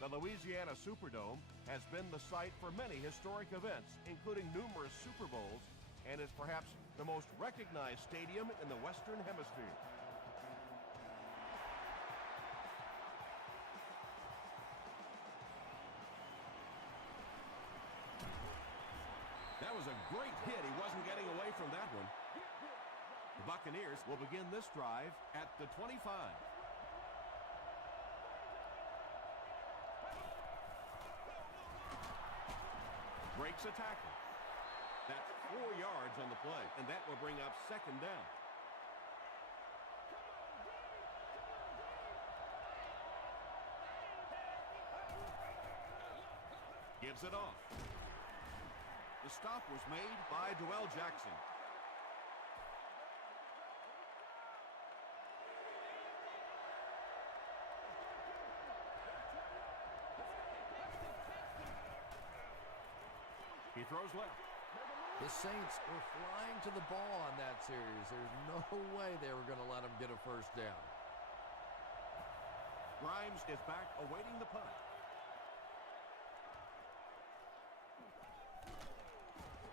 The Louisiana Superdome has been the site for many historic events, including numerous Super Bowls, and is perhaps the most recognized stadium in the Western Hemisphere. That was a great hit. He wasn't getting away from that one. The Buccaneers will begin this drive at the 25. Breaks a tackle. That's 4 yards on the play, and that will bring up second down. Gives it off. The stop was made by Dwell Jackson. He throws left. The Saints were flying to the ball on that series. There's no way they were going to let them get a first down. Grimes is back awaiting the punt.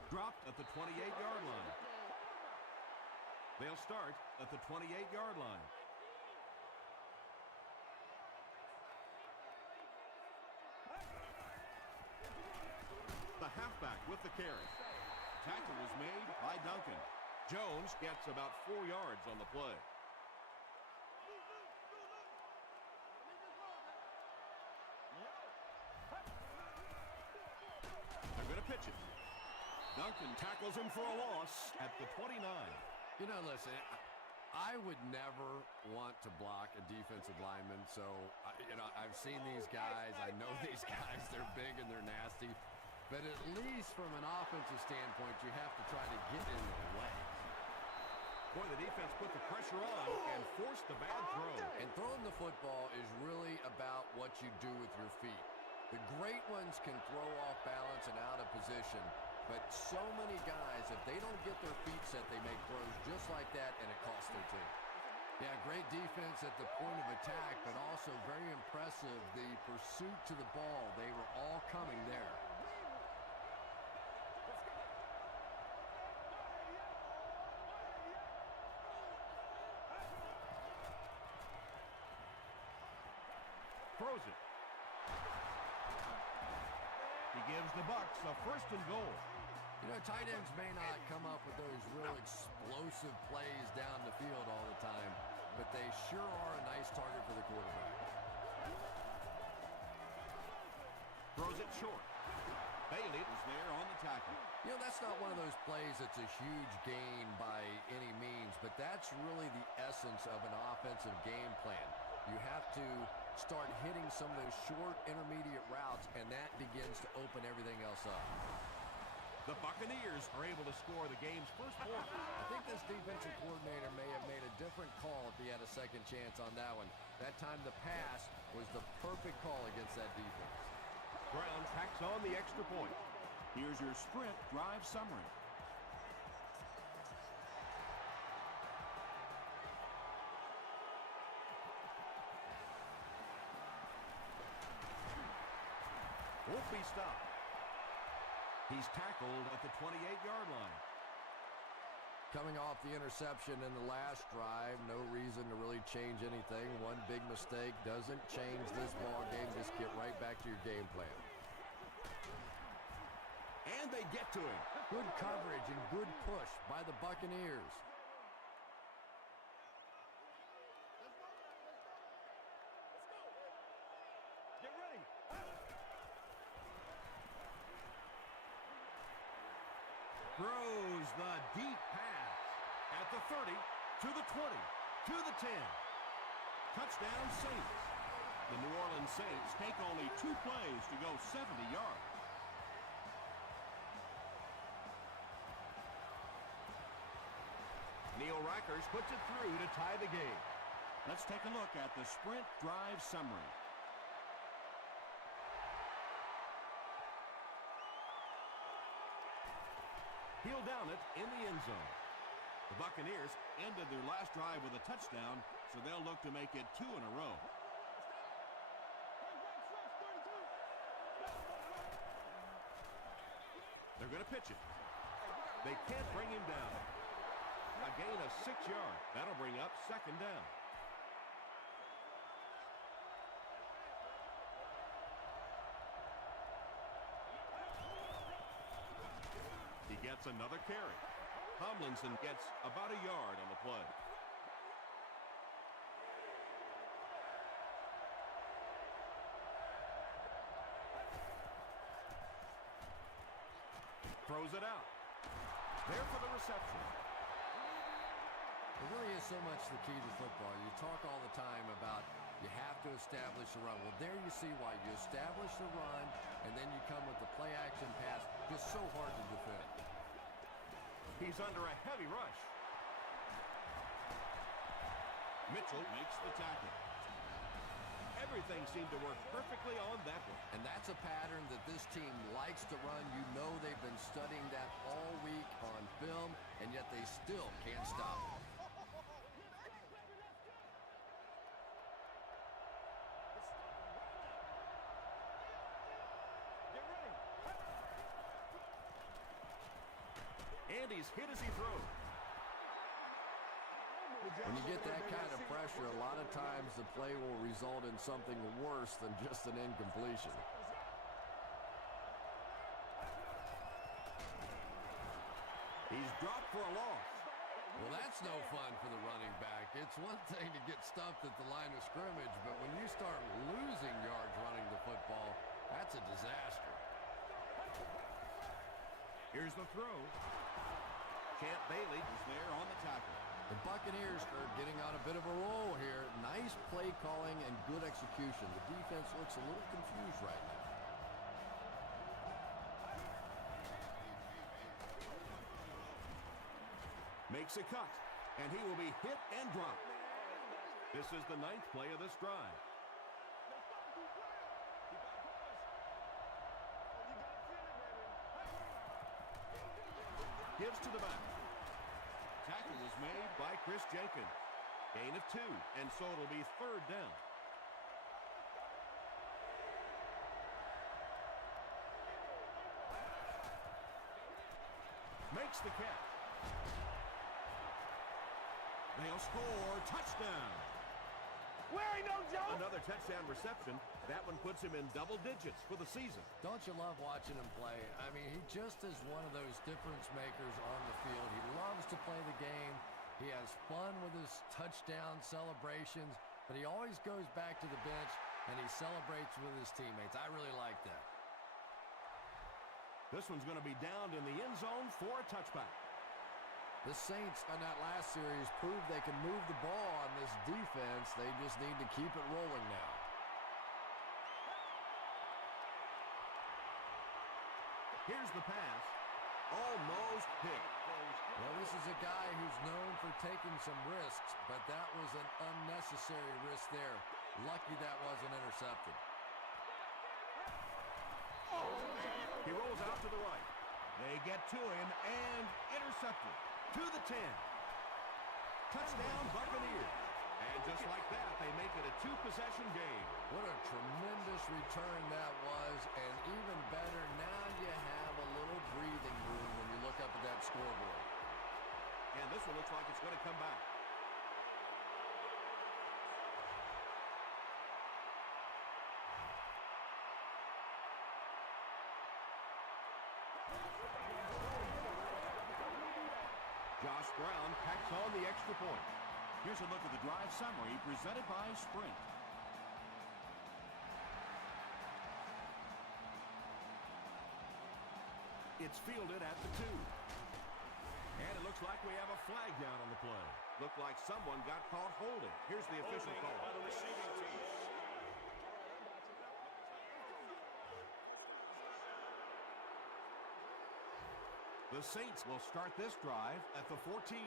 Dropped at the 28-yard line. They'll start at the 28-yard line. The halfback with the carry. Tackle was made by Duncan. Jones gets about 4 yards on the play. They're going to pitch it. Duncan tackles him for a loss at the 29. You know, listen, I would never want to block a defensive lineman. So, I've seen these guys. I know these guys. They're big and they're nasty. But at least from an offensive standpoint, you have to try to get in the way. Boy, the defense put the pressure on and forced the bad throw. And throwing the football is really about what you do with your feet. The great ones can throw off balance and out of position. But so many guys, if they don't get their feet set, they make throws just like that, and it costs their team. Yeah, great defense at the point of attack, but also very impressive, the pursuit to the ball. They were all coming there. Throws it. He gives the Bucs a first and goal. You know, tight ends may not come up with those real explosive plays down the field all the time, but they sure are a nice target for the quarterback. Throws it short. Bailey is there on the tackle. You know, that's not one of those plays that's a huge gain by any means, but that's really the essence of an offensive game plan. You have to start hitting some of those short intermediate routes, and that begins to open everything else up. The Buccaneers are able to score the game's first point. I think this defensive coordinator may have made a different call if he had a second chance on that one. That time the pass was the perfect call against that defense. Brown tacks on the extra point. Here's your sprint drive summary. Won't be stopped. He's tackled at the 28-yard line. Coming off the interception in the last drive, no reason to really change anything. One big mistake doesn't change this ball game. Just get right back to your game plan. And they get to him. Good coverage and good push by the Buccaneers. Throws the deep pass at the 30, to the 20, to the 10. Touchdown Saints. The New Orleans Saints take only 2 plays to go 70 yards. Neil Reichers puts it through to tie the game. Let's take a look at the sprint drive summary. He'll down it in the end zone. The Buccaneers ended their last drive with a touchdown, so they'll look to make it 2 in a row. They're going to pitch it. They can't bring him down. A gain of 6 yards. That'll bring up second down. He gets another carry. Tomlinson gets about a yard on the play. Throws it out. There for the reception. It really is so much the key to football. You talk all the time about you have to establish the run. Well, there you see why. You establish the run, and then you come with the play-action pass. Just so hard to defend. He's under a heavy rush. Mitchell makes the tackle. Everything seemed to work perfectly on that one. And that's a pattern that this team likes to run. You know they've been studying that all week on film, and yet they still can't stop it. And he's hit as he throws. When you get that kind of pressure, a lot of times the play will result in something worse than just an incompletion. He's dropped for a loss. Well, that's no fun for the running back. It's one thing to get stuffed at the line of scrimmage, but when you start losing yards running the football, that's a disaster. Here's the throw. Champ Bailey is there on the tackle. The Buccaneers are getting on a bit of a roll here. Nice play calling and good execution. The defense looks a little confused right now. Makes a cut, and he will be hit and dropped. This is the 9th play of this drive. Gives to the back. Tackle was made by Chris Jenkins. Gain of 2, and so it'll be third down. Makes the catch. They'll score. Touchdown. Where ain't no joke? Another touchdown reception. That one puts him in double digits for the season. Don't you love watching him play? I mean, he just is one of those difference makers on the field. He loves to play the game. He has fun with his touchdown celebrations, but he always goes back to the bench and he celebrates with his teammates. I really like that. This one's going to be downed in the end zone for a touchback. The Saints on that last series proved they can move the ball on this defense. They just need to keep it rolling now. Here's the pass. Almost picked. Well, this is a guy who's known for taking some risks, but that was an unnecessary risk there. Lucky that wasn't intercepted. He rolls out to the right. They get to him and intercepted. To the 10. Touchdown, Buccaneers. And just like that, they make it a 2-possession game. What a tremendous return that was, and even better, now you have a little breathing room when you look up at that scoreboard. And this one looks like it's going to come back. Josh Brown packs on the extra point. Here's a look at the drive summary presented by Sprint. It's fielded at the 2. And it looks like we have a flag down on the play. Looked like someone got caught holding. Here's the official call. By the receiving team. The Saints will start this drive at the 14.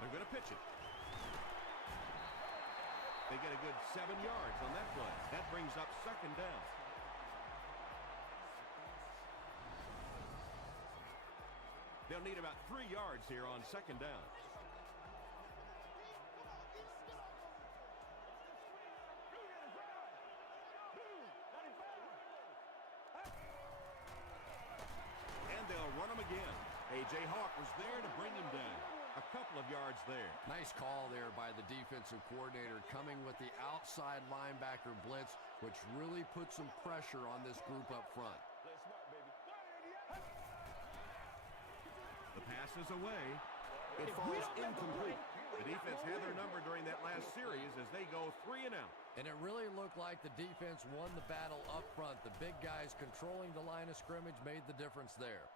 They're going to pitch it. They get a good 7 yards on that play. That brings up second down. They'll need about 3 yards here on second down. again. A.J. Hawk was there to bring him down. A couple of yards there. Nice call there by the defensive coordinator, coming with the outside linebacker blitz, which really put some pressure on this group up front. The pass is away. It falls incomplete. The defense had their number during that last series as they go 3 and out. And it really looked like the defense won the battle up front. The big guys controlling the line of scrimmage made the difference there.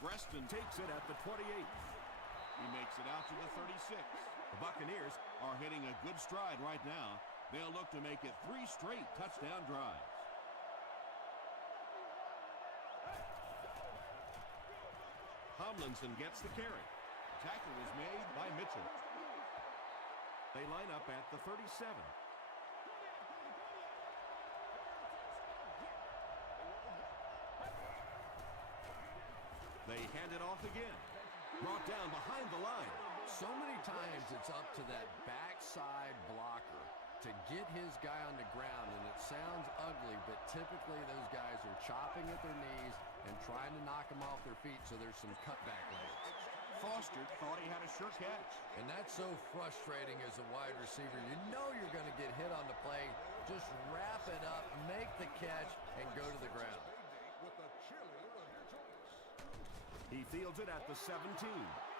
Preston takes it at the 28. He makes it out to the 36. The Buccaneers are hitting a good stride right now. They'll look to make it 3 straight touchdown drives. Tomlinson gets the carry. Tackle is made by Mitchell. They line up at the 37. They hand it off again. Brought down behind the line. So many times it's up to that backside blocker to get his guy on the ground, and it sounds ugly, but typically those guys are chopping at their knees and trying to knock them off their feet, so there's some cutback legs. Foster thought he had a sure catch. And that's so frustrating as a wide receiver. You know you're going to get hit on the play. Just wrap it up, make the catch, and go to the ground. He fields it at the 17.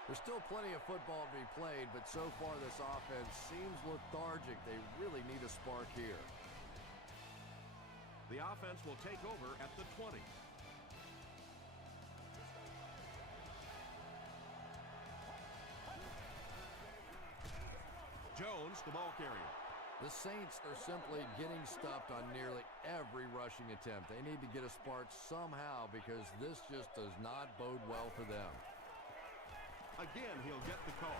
There's still plenty of football to be played, but so far this offense seems lethargic. They really need a spark here. The offense will take over at the 20. Jones, the ball carrier. The Saints are simply getting stuffed on nearly every rushing attempt. They need to get a spark somehow because this just does not bode well for them. Again, he'll get the call.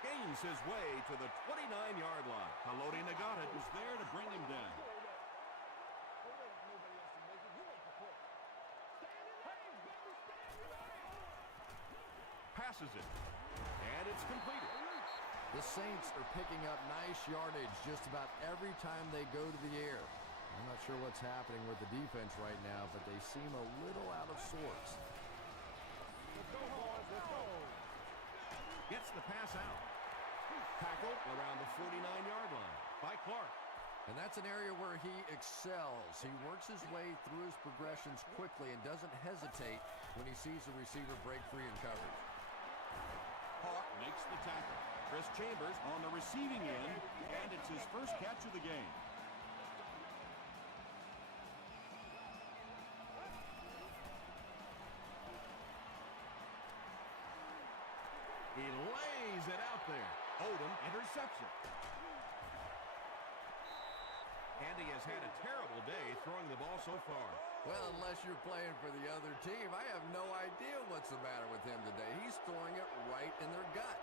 Gains his way to the 29-yard line. Haloti Ngata is there to bring him down. Passes it. And it's completed. The Saints are picking up nice yardage just about every time they go to the air. I'm not sure what's happening with the defense right now, but they seem a little out of sorts. Gets the pass out. Tackle around the 49-yard line by Clark. And that's an area where he excels. He works his way through his progressions quickly and doesn't hesitate when he sees the receiver break free in coverage. Hawk makes the tackle. Chris Chambers on the receiving end, and it's his first catch of the game. He lays it out there. Odom intercepts it. And he has had a terrible day throwing the ball so far. Well, unless you're playing for the other team, I have no idea what's the matter with him today. He's throwing it right in their gut.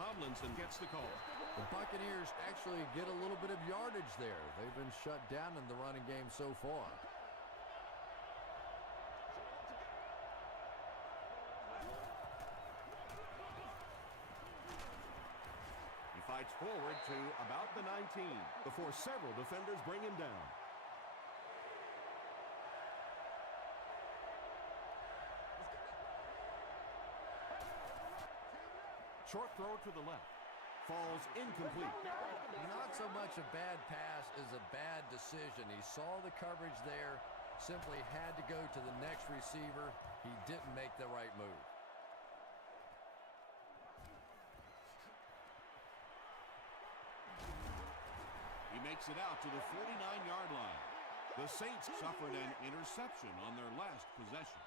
Tomlinson gets the call. The Buccaneers actually get a little bit of yardage there. They've been shut down in the running game so far. He fights forward to about the 19 before several defenders bring him down. Short throw to the left. Falls incomplete. Not so much a bad pass as a bad decision. He saw the coverage there, simply had to go to the next receiver. He didn't make the right move. He makes it out to the 49-yard line. The Saints suffered an interception on their last possession.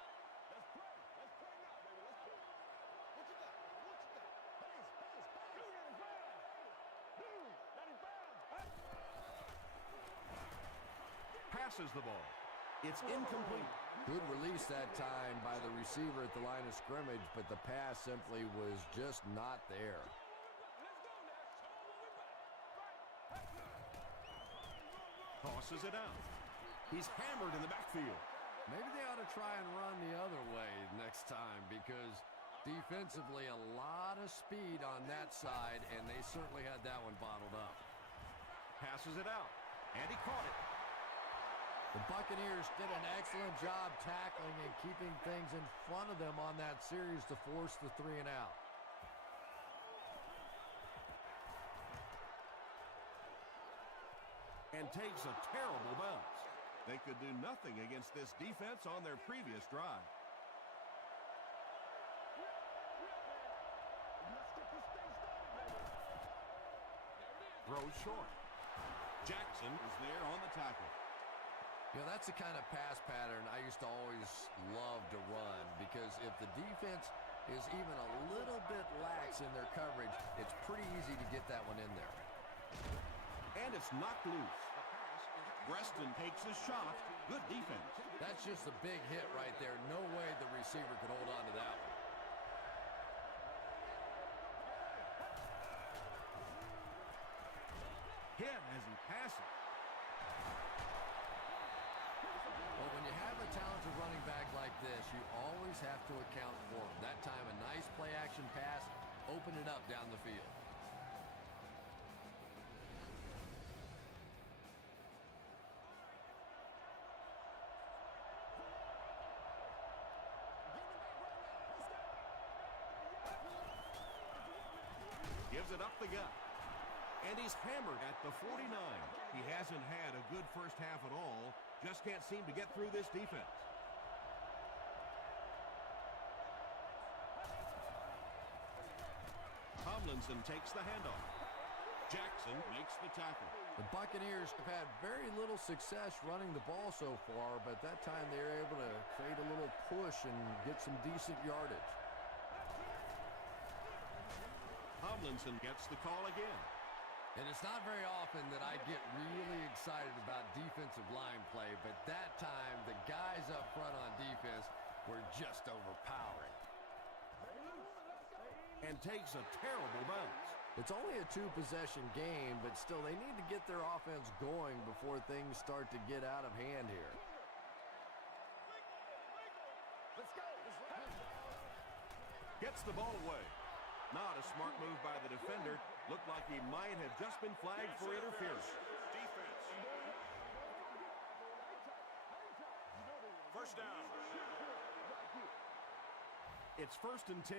Passes the ball. It's incomplete. Good release that time by the receiver at the line of scrimmage, but the pass simply was just not there. Tosses it out. He's hammered in the backfield. Maybe they ought to try and run the other way next time because defensively a lot of speed on that side, and they certainly had that one bottled up. Passes it out. And he caught it. The Buccaneers did an excellent job tackling and keeping things in front of them on that series to force the 3 and out. And takes a terrible bounce. They could do nothing against this defense on their previous drive. Throws short. Jackson is there on the tackle. You know, that's the kind of pass pattern I used to always love to run, because if the defense is even a little bit lax in their coverage, it's pretty easy to get that one in there. And it's knocked loose. Preston takes a shot. Good defense. That's just a big hit right there. No way the receiver could hold on to that one. Hit as he passes. Well, when you have a talented running back like this, you always have to account for him. That time, a nice play-action pass, open it up down the field. Gives it up the gut. And he's hammered at the 49. He hasn't had a good first half at all. Just can't seem to get through this defense. Tomlinson takes the handoff. Jackson makes the tackle. The Buccaneers have had very little success running the ball so far, but that time they were able to create a little push and get some decent yardage. Tomlinson gets the call again. And it's not very often that I get really excited about defensive line play, but that time the guys up front on defense were just overpowering. And takes a terrible bounce. It's only a 2-possession game, but still they need to get their offense going before things start to get out of hand here. Let's go. Gets the ball away. Not a smart move by the defender. Looked like he might have just been flagged for interference. Defense. First down. It's 1st and 10.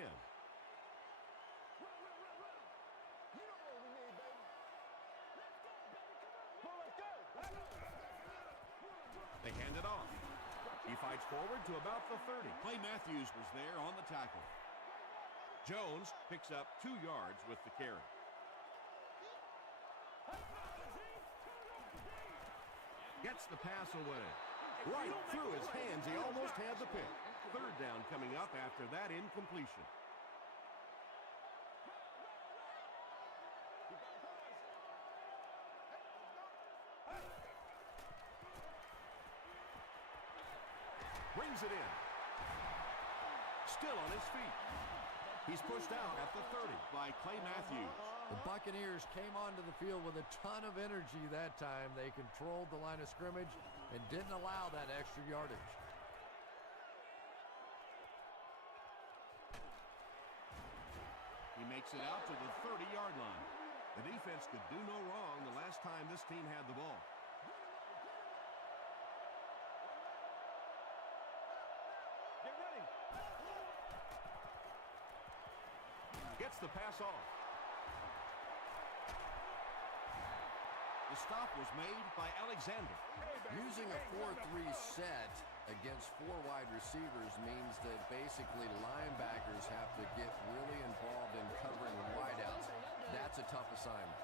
They hand it off. He fights forward to about the 30. Clay Matthews was there on the tackle. Jones picks up 2 yards with the carry. Gets the pass away. Right through his hands. He almost had the pick. 3rd down coming up after that incompletion. Brings it in. Still on his feet. He's pushed out at the 30 by Clay Matthews. The Buccaneers came onto the field with a ton of energy that time. They controlled the line of scrimmage and didn't allow that extra yardage. He makes it out to the 30-yard line. The defense could do no wrong the last time this team had the ball. Get ready. Gets the pass off. The stop was made by Alexander. Using a 4-3 set against 4 wide receivers means that basically linebackers have to get really involved in covering wideouts. That's a tough assignment.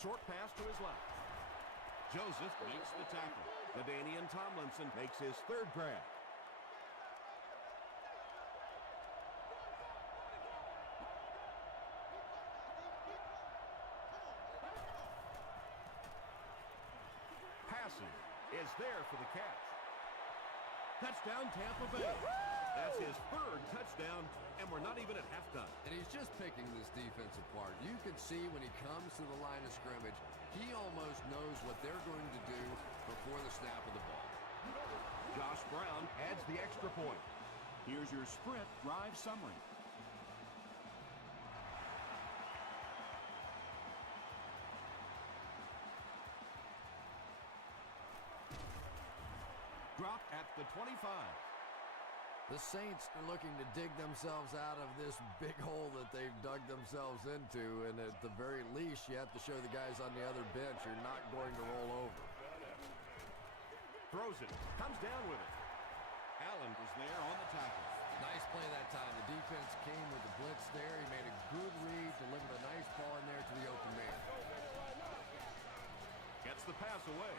Short pass to his left. Joseph makes the tackle. LaDainian Tomlinson makes his 3rd grab. Passing is there for the catch. Touchdown, Tampa Bay. That's his 3rd touchdown, and we're not even at halftime. And he's just picking this defense apart. You can see when he comes to the line of scrimmage, he almost knows what they're going to do before the snap of the ball. Josh Brown adds the extra point. Here's your sprint drive summary. drop at the 25. The Saints are looking to dig themselves out of this big hole that they've dug themselves into, and at the very least, you have to show the guys on the other bench you're not going to roll over. Throws it. Comes down with it. Allen was there on the tackle. Nice play that time. The defense came with the blitz there. He made a good read, delivered a nice ball in there to the open man. Gets the pass away.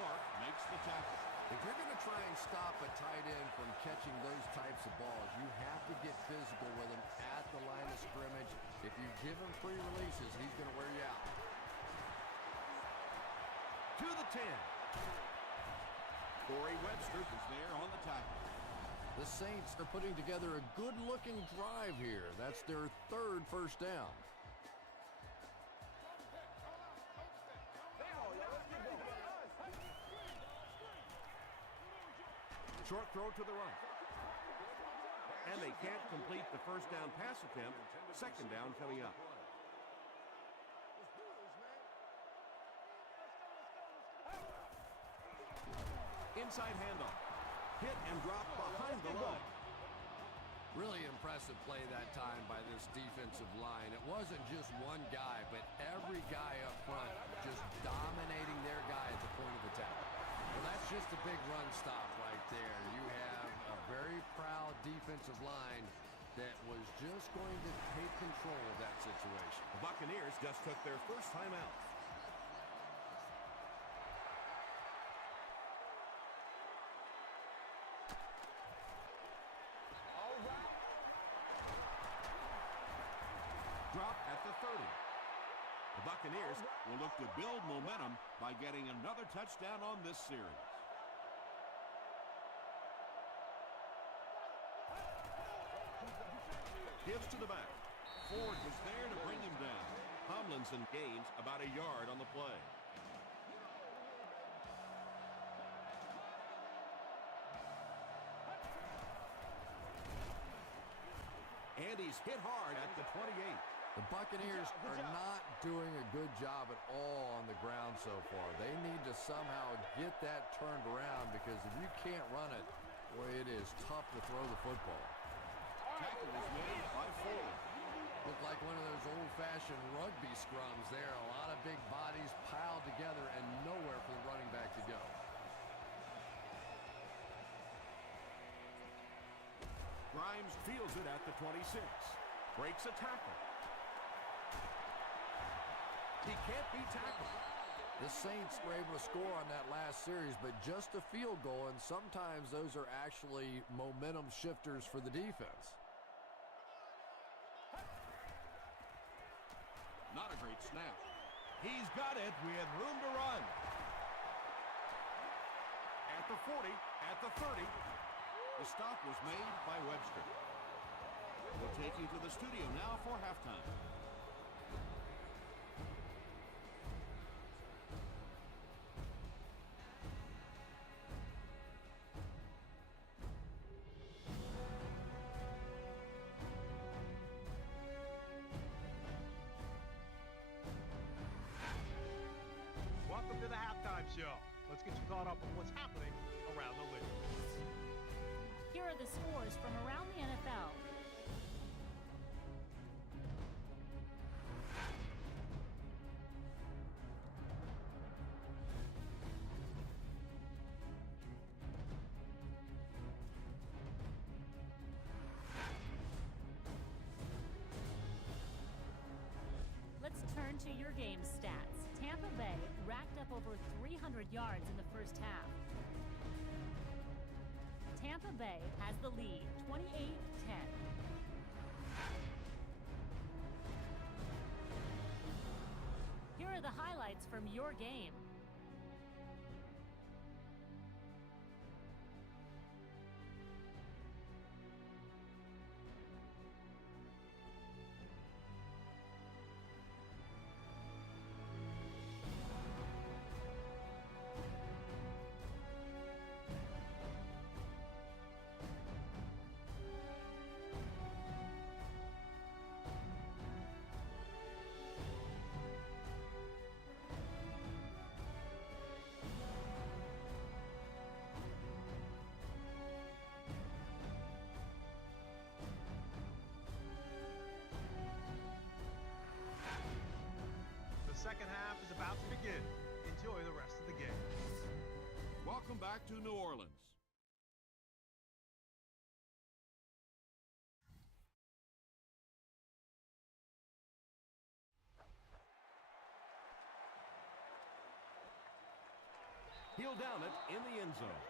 Clark makes the tackle. If you're going to try and stop a tight end from catching those types of balls, you have to get physical with him at the line of scrimmage. If you give him free releases, he's going to wear you out. To the 10. Corey Webster is there on the tackle. The Saints are putting together a good-looking drive here. That's their third first down. Short throw to the right. And they can't complete the first down pass attempt. Second down coming up. Inside handoff. Hit and drop behind the line. Really impressive play that time by this defensive line. It wasn't just one guy, but every guy up front just dominating their guy at the point of attack. Well, that's just a big run stop right there. You have a very proud defensive line that was just going to take control of that situation. The Buccaneers just took their first time out. Drop at the 30. The Buccaneers will look to build momentum by getting another touchdown on this series. Gives to the back. Ford was there to bring him down. Tomlinson gains about a yard on the play. And he's hit hard at the 28. The Buccaneers are not doing a good job at all on the ground so far. They need to somehow get that turned around, because if you can't run it, boy, it is tough to throw the football. Tackle was made by Ford. Looked like one of those old-fashioned rugby scrums there. A lot of big bodies piled together and nowhere for the running back to go. Grimes fields it at the 26. Breaks a tackle. He can't be tackled. The Saints were able to score on that last series, but just a field goal, and sometimes those are actually momentum shifters for the defense. Not a great snap. He's got it with room to run. At the 40, at the 30, the stop was made by Webster. We'll take you to the studio now for halftime. Welcome to the halftime show. Let's get you caught up on what's happening around the league. Here are the scores from around the NFL. Let's turn to your game stats. Tampa Bay racked up over 300 yards in the first half. Tampa Bay has the lead, 28-10. Here are the highlights from your game. second half is about to begin. Enjoy the rest of the game. Welcome back to New Orleans. He'll down it in the end zone.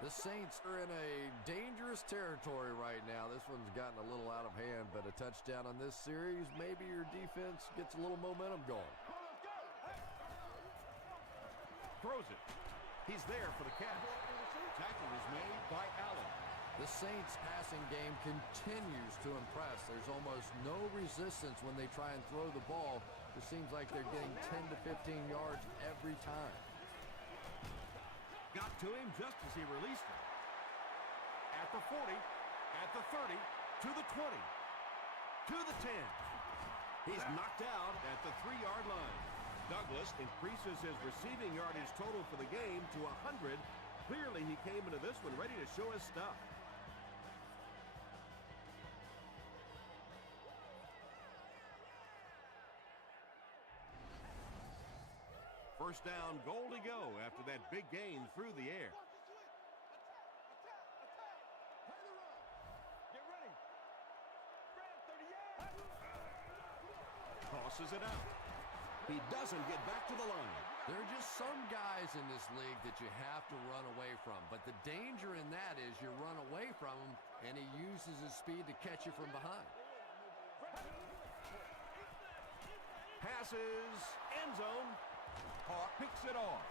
The Saints are in a dangerous territory right now. This one's gotten a little out of hand, but a touchdown on this series, maybe your defense gets a little momentum going. Throws it. He's there for the catch. Tackle is made by Allen. The Saints' passing game continues to impress. There's almost no resistance when they try and throw the ball. It seems like they're getting 10 to 15 yards every time. Got to him just as he released it. At the 40, at the 30, to the 20, to the 10. He's knocked out at the 3-yard line. Douglas increases his receiving yardage total for the game to 100. Clearly, he came into this one ready to show his stuff. First down, goal to go after that big gain through the air. Tosses it out. He doesn't get back to the line. There are just some guys in this league that you have to run away from. But the danger in that is you run away from him, and he uses his speed to catch you from behind. Passes, end zone. Hawk picks it off.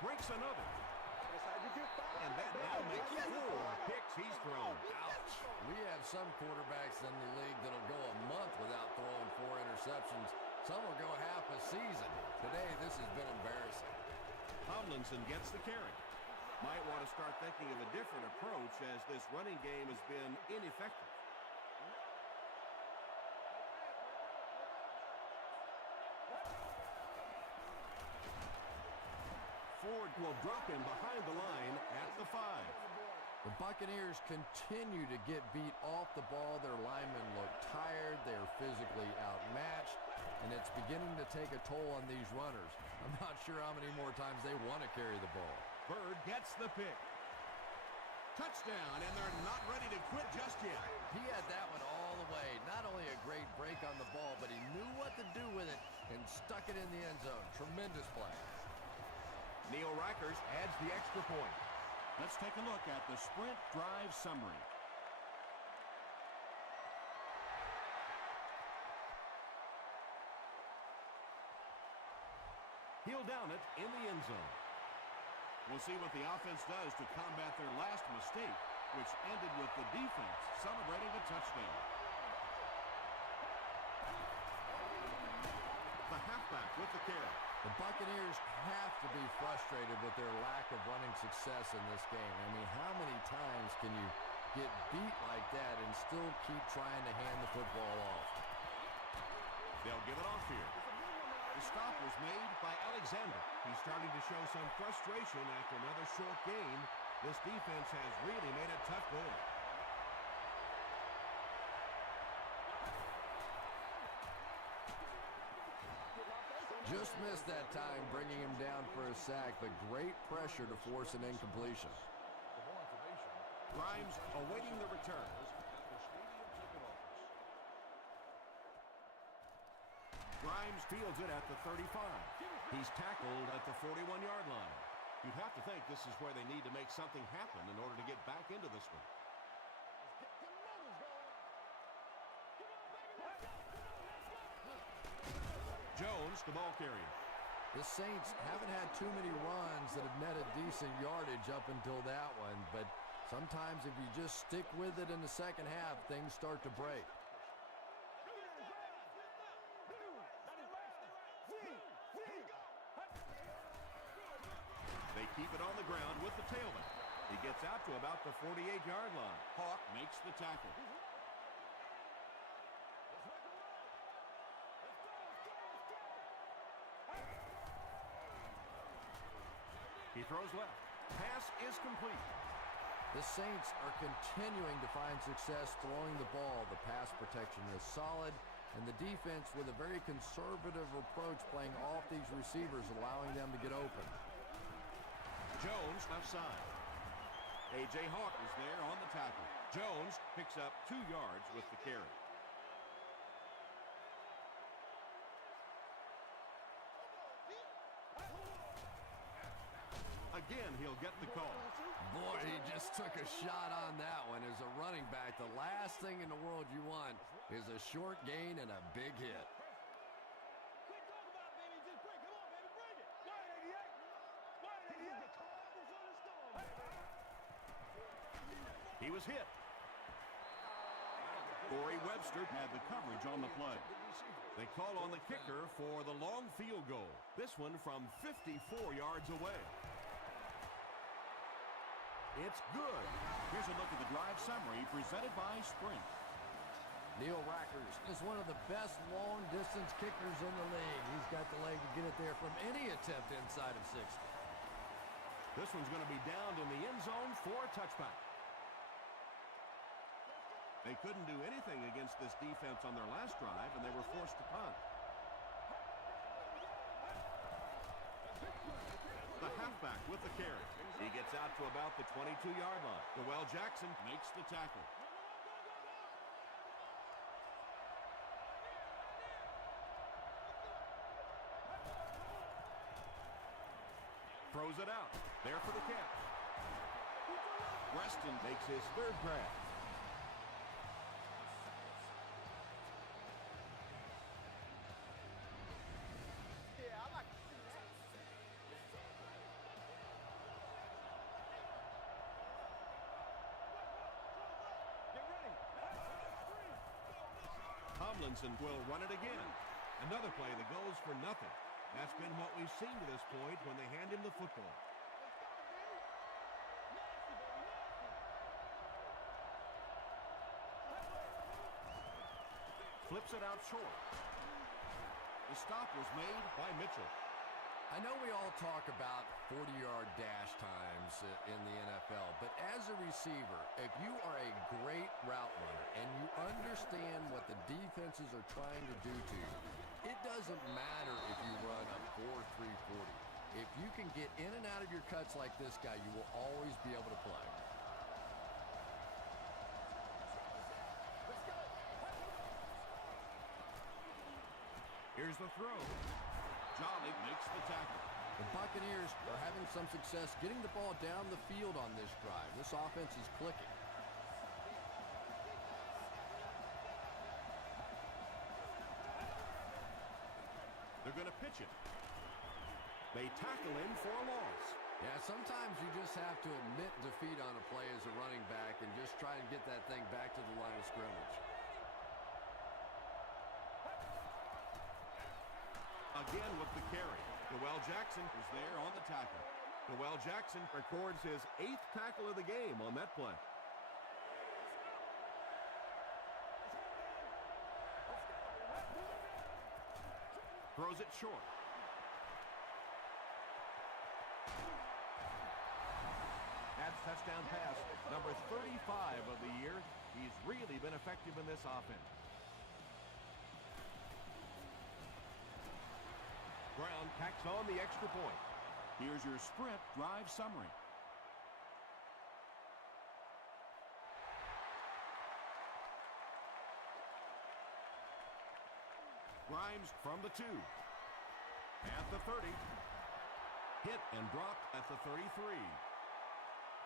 Breaks another. And that now makes 4 picks he's thrown. Ouch. We have some quarterbacks in the league that'll go a month without throwing 4 interceptions. Some will go half a season. Today, this has been embarrassing. Tomlinson gets the carry. Might want to start thinking of a different approach as this running game has been ineffective. Ford will drop him behind the line at the 5. The Buccaneers continue to get beat off the ball. Their linemen look tired. They're physically outmatched, and it's beginning to take a toll on these runners. I'm not sure how many more times they want to carry the ball. Bird gets the pick. Touchdown, and they're not ready to quit just yet. He had that one all the way. Not only a great break on the ball, but he knew what to do with it and stuck it in the end zone. Tremendous play. Neil Reichers adds the extra point. Let's take a look at the sprint drive summary. He'll down it in the end zone. We'll see what the offense does to combat their last mistake, which ended with the defense celebrating a touchdown. The halfback with the carry. The Buccaneers have to be frustrated with their lack of running success in this game. I mean, how many times can you get beat like that and still keep trying to hand the football off? They'll give it off here. The stop was made by Alexander. He's starting to show some frustration after another short gain. This defense has really made it tough going. Just missed that time, bringing him down for a sack, but great pressure to force an incompletion. Grimes awaiting the return. Grimes fields it at the 35. He's tackled at the 41-yard line. You'd have to think this is where they need to make something happen in order to get back into this one. Jones, the ball carrier. The Saints haven't had too many runs that have netted decent yardage up until that one, but sometimes if you just stick with it in the second half, things start to break. They keep it on the ground with the tailman. He gets out to about the 48-yard line. Hawk makes the tackle. He throws left. Pass is complete. The Saints are continuing to find success throwing the ball. The pass protection is solid, And the defense with a very conservative approach playing off these receivers, allowing them to get open. Jones left side. A.J. Hawk is there on the tackle. Jones picks up 2 yards with the carry. Again, he'll get the call. Boy, he just took a shot on that one. As a running back, the last thing in the world you want is a short gain and a big hit. He was hit. Corey Webster Had the coverage on the play. They call on the kicker for the long field goal. This one from 54 yards away. It's good. Here's a look at the drive summary presented by Sprint. Neil Rackers is one of the best long-distance kickers in the league. He's got the leg to get it there from any attempt inside of 60. This one's going to be down in the end zone for a touchback. They couldn't do anything against this defense on their last drive, and they were forced to punt. The halfback with the carry. He gets out to about the 22-yard line. Noel Jackson makes the tackle. Throws it out. There for the catch. Reston makes his 3rd grab. Tomlinson will run it again. Another play that goes for nothing. That's been what we've seen to this point when they hand him the football. Flips it out short. The stop was made by Mitchell. I know we all talk about 40-yard dash times in the NFL, but as a receiver, if you are a great route runner and you understand what the defenses are trying to do to you, it doesn't matter if you run a 4.340. If you can get in and out of your cuts like this guy, you will always be able to play. Here's the throw. Jolly makes the tackle. The Buccaneers are having some success getting the ball down the field on this drive. This offense is clicking. They're going to pitch it. They tackle him for a loss. Yeah, sometimes you just have to admit defeat on a play as a running back and just try and get that thing back to the line of scrimmage. Again with the carry. Noel Jackson is there on the tackle. Noel Jackson records his 8th tackle of the game on that play. Throws it short. That's touchdown pass, number 35 of the year. He's really been effective in this offense. Brown tacks on the extra point. Here's your Sprint drive summary. Grimes from the 2. At the 30. Hit and dropped at the 33.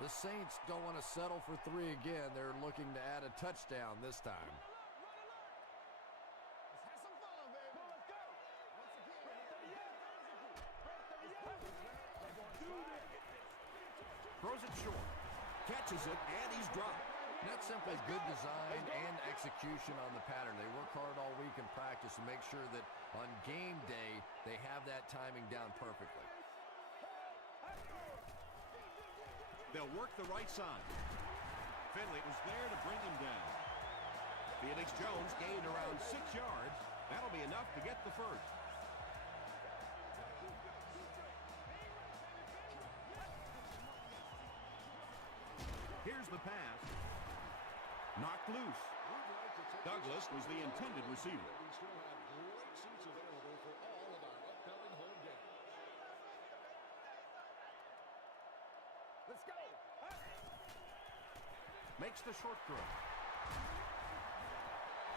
The Saints don't want to settle for 3 again. They're looking to add a touchdown this time. Throws it short. Catches it, and he's dropped. That's simply good design and execution on the pattern. They work hard all week in practice to make sure that on game day, they have that timing down perfectly. They'll work the right side. Finley was there to bring him down. Felix Jones gained around 6 yards. That'll be enough to get the first. Here's the pass. Knocked loose. Douglas was the intended receiver. still have great seats available for all of our upcoming home games. Let's go. Makes the short throw.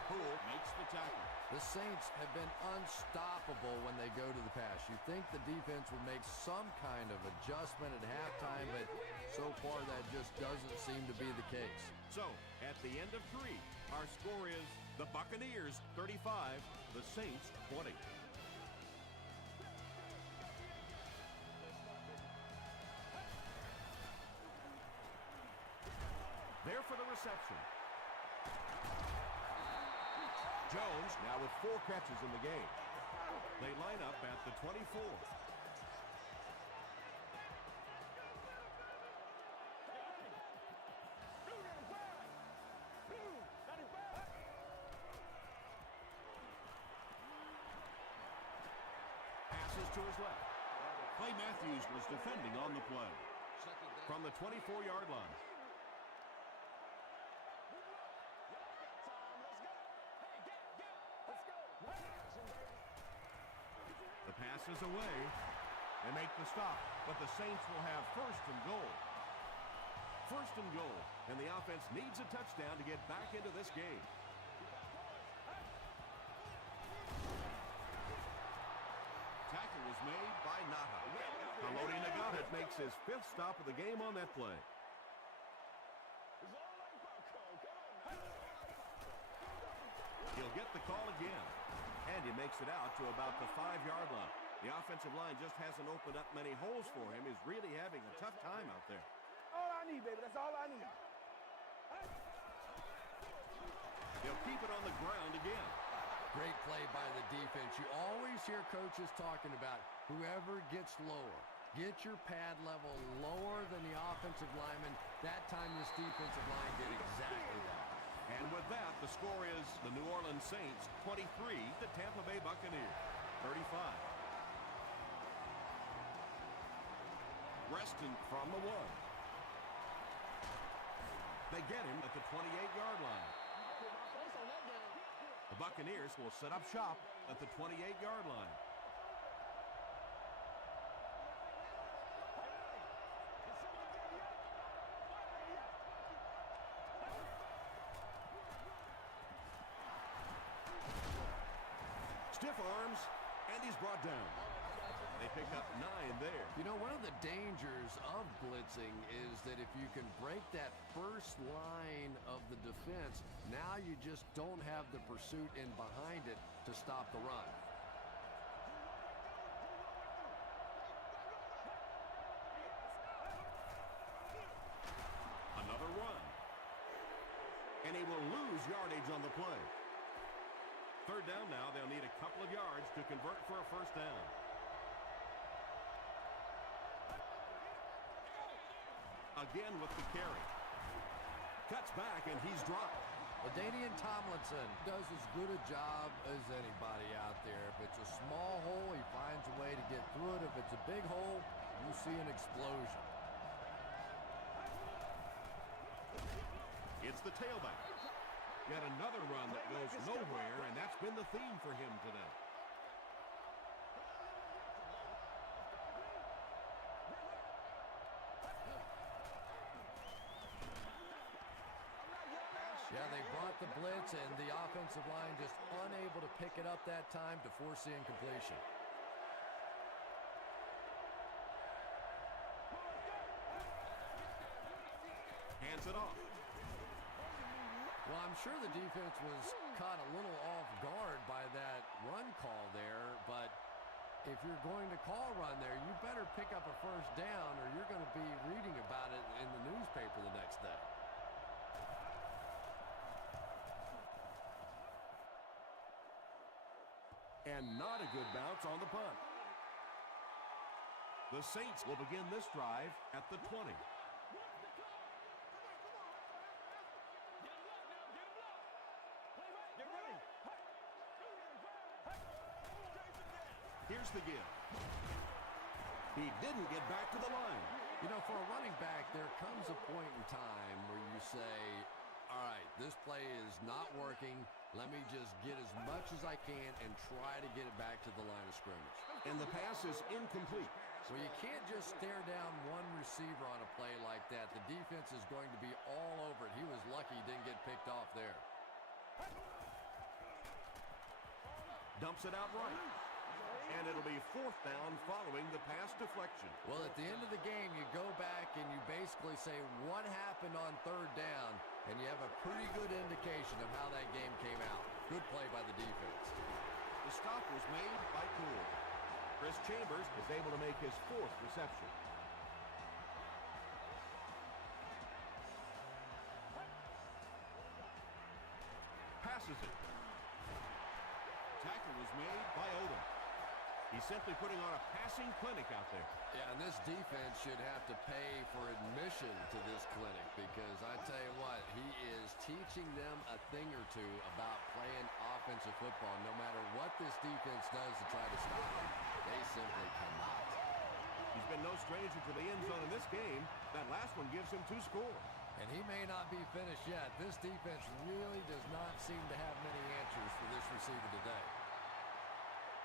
Poole makes the tackle. The Saints have been unstoppable when they go to the pass. You think the defense would make some kind of adjustment at halftime, but so far that just doesn't seem to be the case. So, at the end of 3, our score is the Buccaneers 35, the Saints 20. There for the reception. Jones now with 4 catches in the game. They line up at the 24. Passes to his left. Clay Matthews was defending on the play. From the 24-yard line. The pass is away. They make the stop, but the Saints will have first and goal. First and goal, and the offense needs a touchdown to get back into this game. Tackle was made by Nata. Haloti Ngata makes his 5th stop of the game on that play. He'll get the call again. And he makes it out to about the 5-yard line. The offensive line just hasn't opened up many holes for him. He's really having a tough time out there. All I need, baby. That's all I need. He'll keep it on the ground again. Great play by the defense. You always hear coaches talking about whoever gets lower. Get your pad level lower than the offensive lineman. That time this defensive line did exactly that. And with that, the score is the New Orleans Saints 23, the Tampa Bay Buccaneers 35. Reston from the 1. They get him at the 28-yard line. The Buccaneers will set up shop at the 28-yard line. Stiff arms, and he's brought down. They pick up 9 there. You know, one of the dangers of blitzing is that if you can break that first line of the defense, now you just don't have the pursuit in behind it to stop the run. Another run. And he will lose yardage on the play. 3rd down now. They'll need a couple of yards to convert for a first down. Again with the carry. Cuts back, and he's dropped. LaDainian Tomlinson does as good a job as anybody out there. If it's a small hole, he finds a way to get through it. If it's a big hole, you see an explosion. It's the tailback. Yet another run that goes nowhere, and that's been the theme for him today. Yeah, they brought the blitz, and the offensive line just unable to pick it up that time to force the incompletion. Hands it off. Well, I'm sure the defense was caught a little off guard by that run call there, but if you're going to call run there, you better pick up a first down or you're going to be reading about it in the newspaper the next day. And not a good bounce on the punt. The Saints will begin this drive at the 20. Here's the give. He didn't get back to the line. You know, for a running back, there comes a point in time where you say, all right, this play is not working. Let me just get as much as I can and try to get it back to the line of scrimmage. And the pass is incomplete. Well, you can't just stare down one receiver on a play like that. The defense is going to be all over it. He was lucky he didn't get picked off there. Dumps it out right. And it'll be 4th down following the pass deflection. Well, at the end of the game, you go back and you basically say what happened on 3rd down, and you have a pretty good indication of how that game came out. Good play by the defense. The stop was made by Cool. Chris Chambers is able to make his 4th reception. Passes it. Tackle was made by Odom. He's simply putting on a passing clinic out there. Yeah, and this defense should have to pay for admission to this clinic because I tell you what, he is teaching them a thing or two about playing offensive football. No matter what this defense does to try to stop him, they simply cannot. He's been no stranger to the end zone in this game. That last one gives him 2 scores. And he may not be finished yet. This defense really does not seem to have many answers for this receiver today.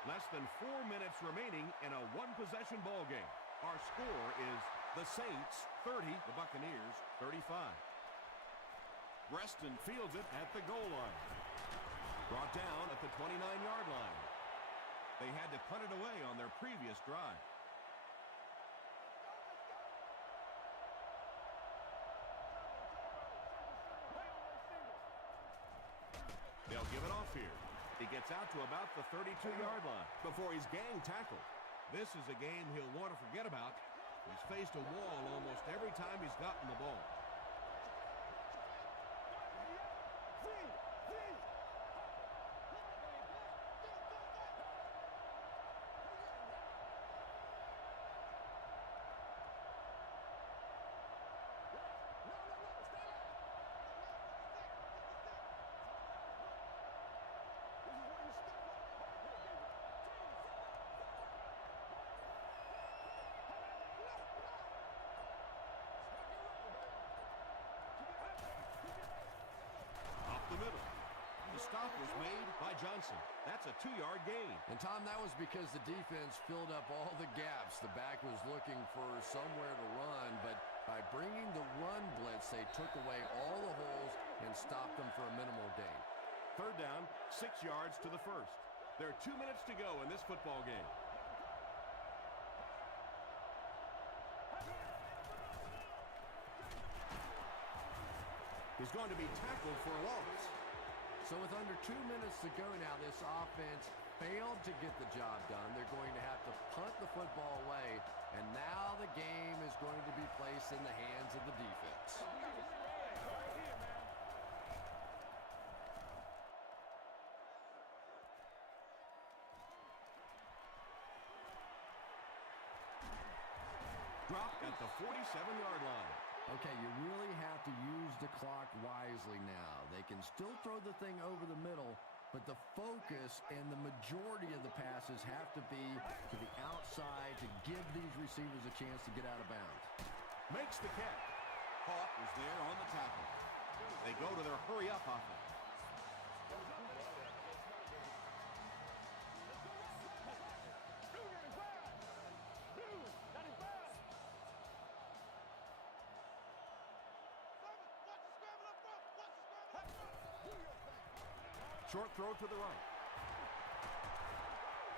Less than 4 minutes remaining in a one-possession ball game. Our score is the Saints 30, the Buccaneers 35. Reston fields it at the goal line. Brought down at the 29-yard line. They had to punt it away on their previous drive. They'll give it off here. He gets out to about the 32-yard line before he's gang tackled. This is a game he'll want to forget about. He's faced a wall almost every time he's gotten the ball. Stop was made by Johnson. That's a 2-yard gain. And, Tom, that was because the defense filled up all the gaps. The back was looking for somewhere to run, but by bringing the run blitz, they took away all the holes and stopped them for a minimal gain. 3rd down, 6 yards to the 1st. There are 2 minutes to go in this football game. He's going to be tackled for a loss. So with under 2 minutes to go now, this offense failed to get the job done. They're going to have to punt the football away, and now the game is going to be placed in the hands of the defense. Dropped at the 47-yard line. Okay, you really have to use the clock wisely now. They can still throw the thing over the middle, but the focus and the majority of the passes have to be to the outside to give these receivers a chance to get out of bounds. Makes the catch. Hawk was there on the tackle. They go to their hurry-up offense. Short throw to the right.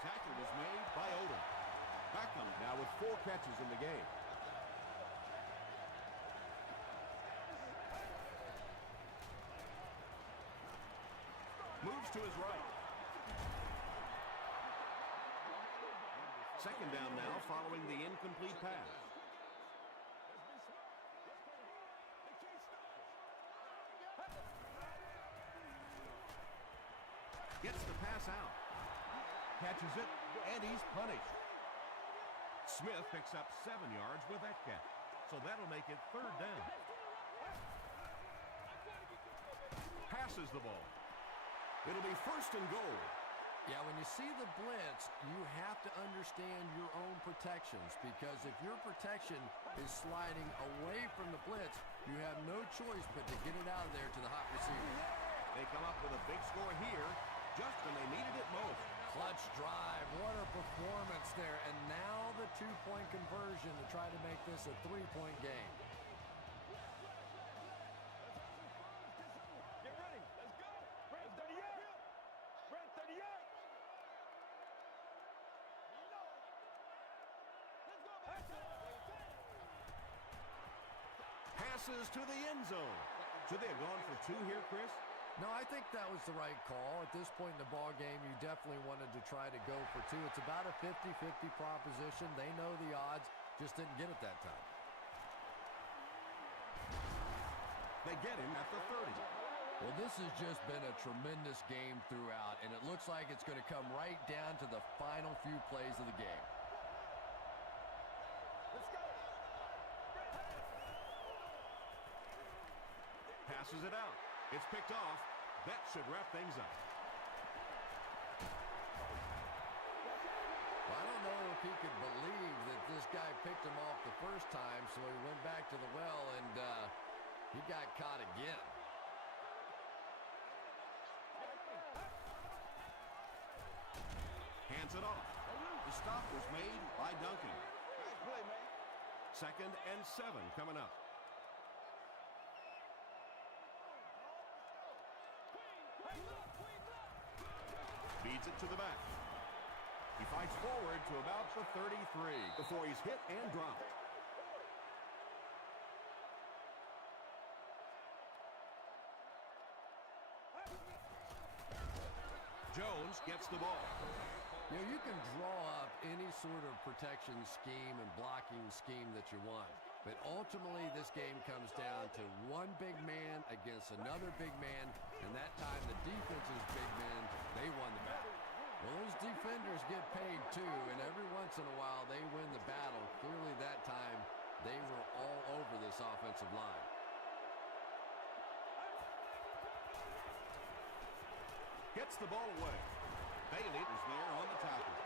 Tackle was made by Odom. Beckham now with 4 catches in the game. Moves to his right. 2nd down now following the incomplete pass. Gets the pass out. Catches it, and he's punished. Smith picks up 7 yards with that catch. So that'll make it 3rd down. Passes the ball. It'll be 1st and goal. Yeah, when you see the blitz, you have to understand your own protections, because if your protection is sliding away from the blitz, you have no choice but to get it out of there to the hot receiver. They come up with a big score here just when they needed it most. Clutch drive. What a performance there. And now the two-point conversion to try to make this a three-point game. Get ready. Let's go. Red 38. Red 38. Let's go, Passes to the end zone. Should they have gone for two here, Chris? No, I think that was the right call. At this point in the ball game, you definitely wanted to try to go for two. It's about a 50-50 proposition. They know the odds, just didn't get it that time. They get him at the 30. Well, this has just been a tremendous game throughout, and it looks like it's going to come right down to the final few plays of the game. Passes it out. It's picked off. That should wrap things up. Well, I don't know if he could believe that this guy picked him off the first time, so he went back to the well, and he got caught again. Hands it off. The stop was made by Duncan. Nice play, man. 2nd and 7 coming up. Feeds it to the back. He fights forward to about the 33 before he's hit and dropped. Jones gets the ball. You know, you can draw up any sort of protection scheme and blocking scheme that you want. But ultimately, this game comes down to one big man against another big man. And that time, the defense's big men, they won the battle. Well, those defenders get paid too, and every once in a while, they win the battle. Clearly, that time, they were all over this offensive line. Gets the ball away. Bailey is there on the tackle.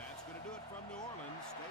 That's going to do it from New Orleans. Stay